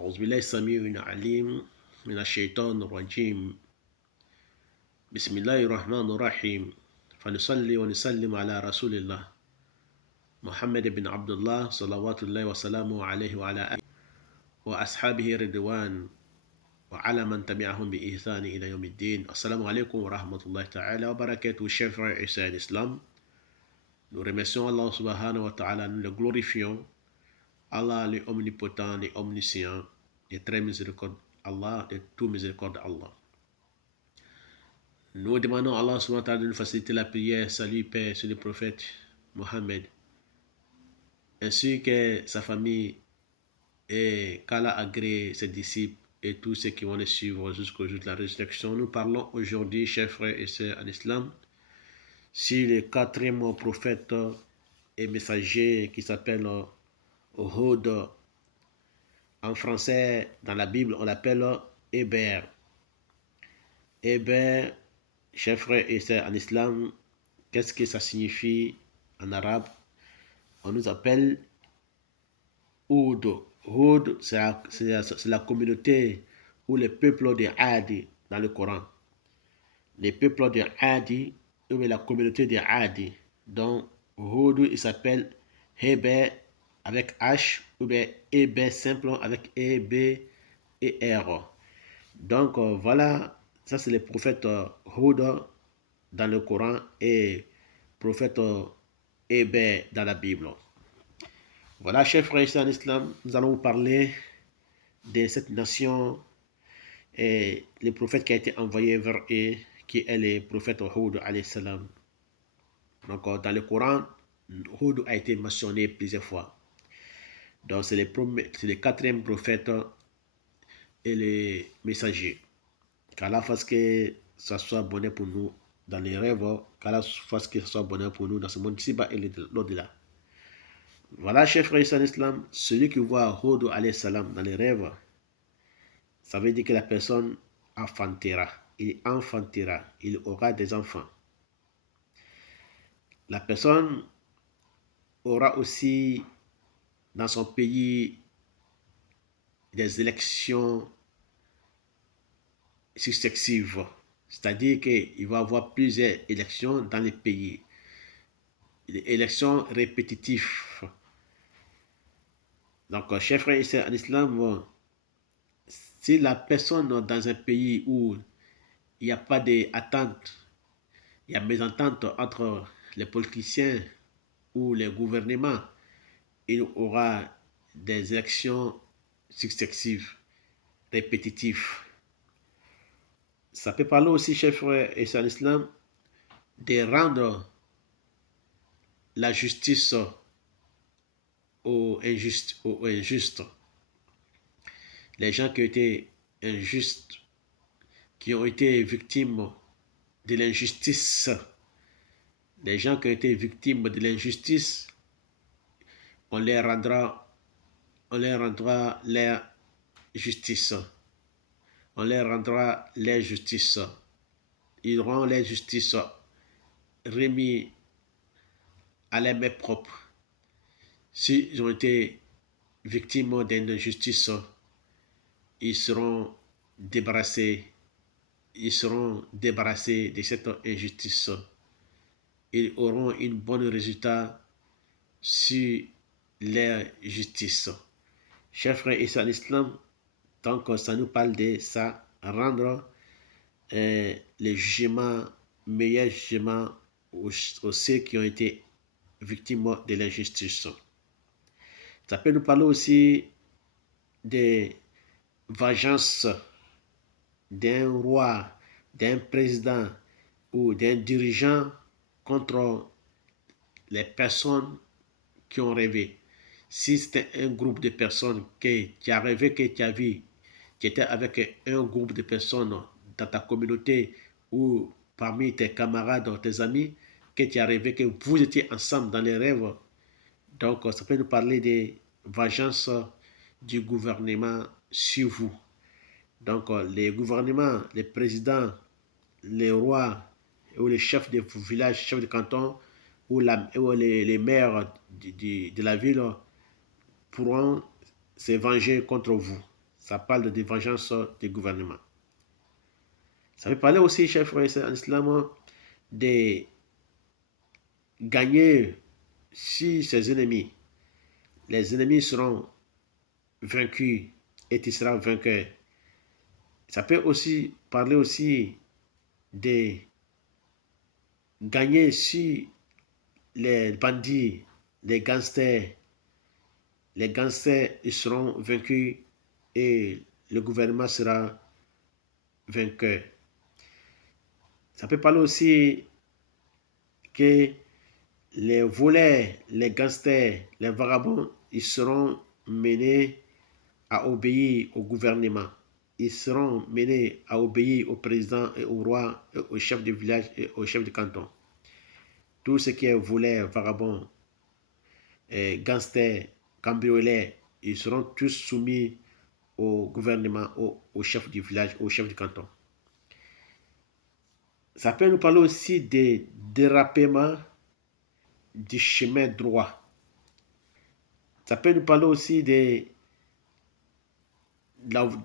أعوذ بالله السميع العليم من الشيطان الرجيم. بسم الله الرحمن الرحيم. فنصلي ونسلم على رسول الله محمد بن عبد الله صلوات الله وسلامه عليه وعلى آله وأصحابه رضوان وعلى من تبعهم بإحسان إلى يوم الدين. السلام عليكم ورحمة الله تعالى وبركاته. Chers frères et sœurs d'Islam, nous remercions Allah subhanahu wa ta'ala, nous le glorifions. Allah, le omnipotent, le omniscient, le très miséricorde Allah, de tout miséricorde Allah. Nous demandons à Allah subhanahu wa ta'ala de nous faciliter la prière, salut, paix sur le prophète Mohammed, ainsi que sa famille, et qu'Allah agrée ses disciples et tous ceux qui vont les suivre jusqu'au jour de la résurrection. Nous parlons aujourd'hui, chers frères et sœurs en islam, sur le quatrième prophète et messager qui s'appelle Hud. En français, dans la Bible, on l'appelle Héber. Héber, chers frères et sœurs en islam, qu'est-ce que ça signifie en arabe? On nous appelle Hud. Hud, c'est la communauté ou le peuple de Adi dans le Coran. Les peuples de Adi, ou la communauté de Adi. Donc, Hud, il s'appelle Héber avec H, ou bien Héber simple avec E, B et R. Donc, voilà, ça c'est le prophète Hud dans le Coran et prophète Héber dans la Bible. Voilà, chers frères et sœurs en islam, nous allons vous parler de cette nation et le prophète qui a été envoyé vers eux, qui est le prophète Hud alayhi salam. Donc, dans le Coran, Hud a été mentionné plusieurs fois. Donc, c'est le quatrième prophète et le messager. Qu'Allah fasse que ça soit bonheur pour nous dans les rêves, qu'Allah fasse que ça soit bonheur pour nous dans ce monde ci-bas et l'au-delà. Voilà, chers frères et sœurs en islam, celui qui voit Hud alayhi salam dans les rêves, ça veut dire que la personne enfantera, il aura des enfants. La personne aura aussi dans son pays des élections successives, c'est-à-dire qu'il va y avoir plusieurs élections dans les pays, des élections répétitives. Donc, chers frères et sœurs en islam, si la personne dans un pays où il n'y a pas d'attente, il y a mésentente entre les politiciens ou les gouvernements, il aura des élections successives, répétitives. Ça peut parler aussi, chers frères et sœurs en islam, de rendre la justice aux injustes. Les gens qui ont été injustes, qui ont été victimes de l'injustice, les gens qui ont été victimes de l'injustice, on leur rendra leur justice. On leur rendra leur justice. Ils auront leur justice remis à leur main propre. S'ils ont été victimes d'une injustice, ils seront débarrassés de cette injustice. Ils auront un bon résultat sur leur justice. Chers frères et sœurs en islam, donc ça nous parle de ça, rendre les jugements, meilleurs jugements aux ceux qui ont été victimes de l'injustice. Ça peut nous parler aussi des vengeances d'un roi, d'un président ou d'un dirigeant contre les personnes qui ont rêvé. Si c'était un groupe de personnes qui a rêvé, que tu as vu, qui était avec un groupe de personnes dans ta communauté ou parmi tes camarades, tes amis, que tu as rêvé, que vous étiez ensemble dans les rêves. Donc, ça peut nous parler des vengeances du gouvernement sur vous. Donc, les gouvernements, les présidents, les rois ou les chefs de village, chefs de canton ou les maires de la ville pourront se venger contre vous. Ça parle de vengeance du gouvernement. Ça peut parler aussi, chers frères et sœurs, en islam, de gagner sur ses ennemis. Les ennemis seront vaincus et tu seras vainqueur. Ça peut aussi parler aussi de gagner sur les bandits, les gangsters. Les gangsters ils seront vaincus et le gouvernement sera vainqueur. Ça peut parler aussi que les voleurs, les gangsters, les vagabonds, ils seront menés à obéir au gouvernement. Ils seront menés à obéir au président et au roi, et au chef du village et au chef du canton. Tout ce qui est voleur, vagabond, gangsters, cambrioleurs, ils seront tous soumis au gouvernement, au chef du village, au chef du canton. Ça peut nous parler aussi des dérapements du chemin droit. Ça peut nous parler aussi de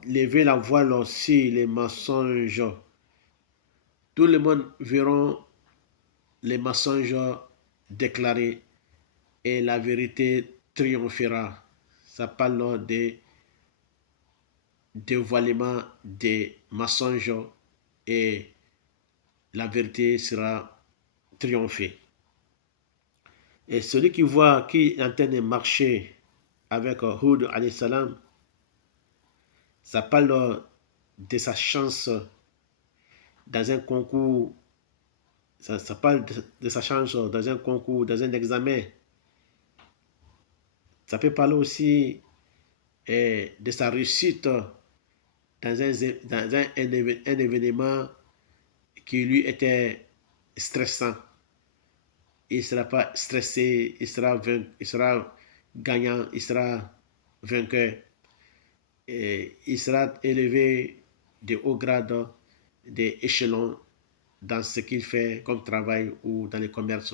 lever la voile sur les mensonges. Tout le monde verront les mensonges déclarés et la vérité triomphera. Ça parle de dévoilement des mensonges et la vérité sera triomphée. Et celui qui voit, qui est en train de marcher avec Hud alayhi salam, ça parle de sa chance dans un concours, ça parle de sa chance dans un concours, dans un examen. Ça peut parler aussi de sa réussite dans un événement qui lui était stressant. Il ne sera pas stressé, il sera gagnant, il sera vainqueur. Et il sera élevé de haut grade, des échelons dans ce qu'il fait comme travail ou dans les commerces.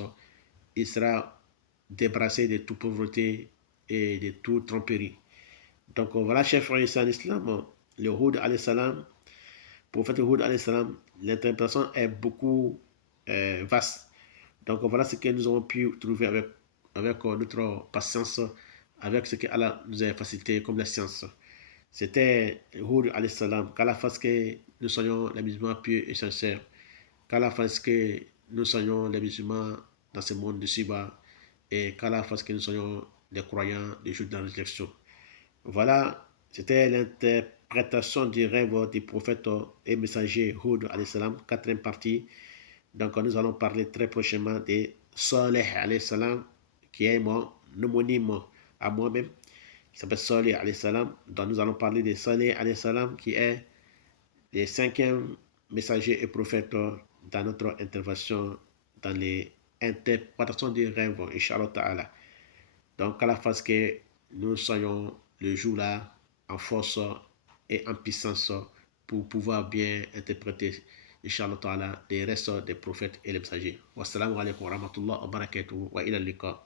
Il sera débarrassé de toute pauvreté et de toute tromperie. Donc voilà, chers frères et sœurs en islam, le Hud alayhi salam, prophète Hud alayhi salam, l'interprétation est beaucoup vaste. Donc voilà ce que nous avons pu trouver avec notre patience, avec ce que Allah nous a facilité comme la science. C'était Hud alayhi salam, qu'Allah fasse que nous soyons les musulmans pieux et sincères, qu'Allah fasse que nous soyons les musulmans dans ce monde de Siba et qu'Allah fasse que nous soyons les croyants des jours de la résurrection. Voilà, c'était l'interprétation du rêve du prophète et messager Hud alayhi salam, quatrième partie. Donc nous allons parler très prochainement de Saleh alayhi salam, qui est mon homonyme à moi-même, qui s'appelle Saleh alayhi salam. Donc nous allons parler de Saleh alayhi salam, qui est le cinquième messager et prophète dans notre intervention dans les interprétations des rêves, Inch'Allah Ta'ala. Donc à la face que nous soyons le jour-là en force et en puissance pour pouvoir bien interpréter, Inch'Allah Ta'ala, les restes des prophètes et les messagers. Wassalamu alaikum wa rahmatullahi wa barakatuh wa ila liqa.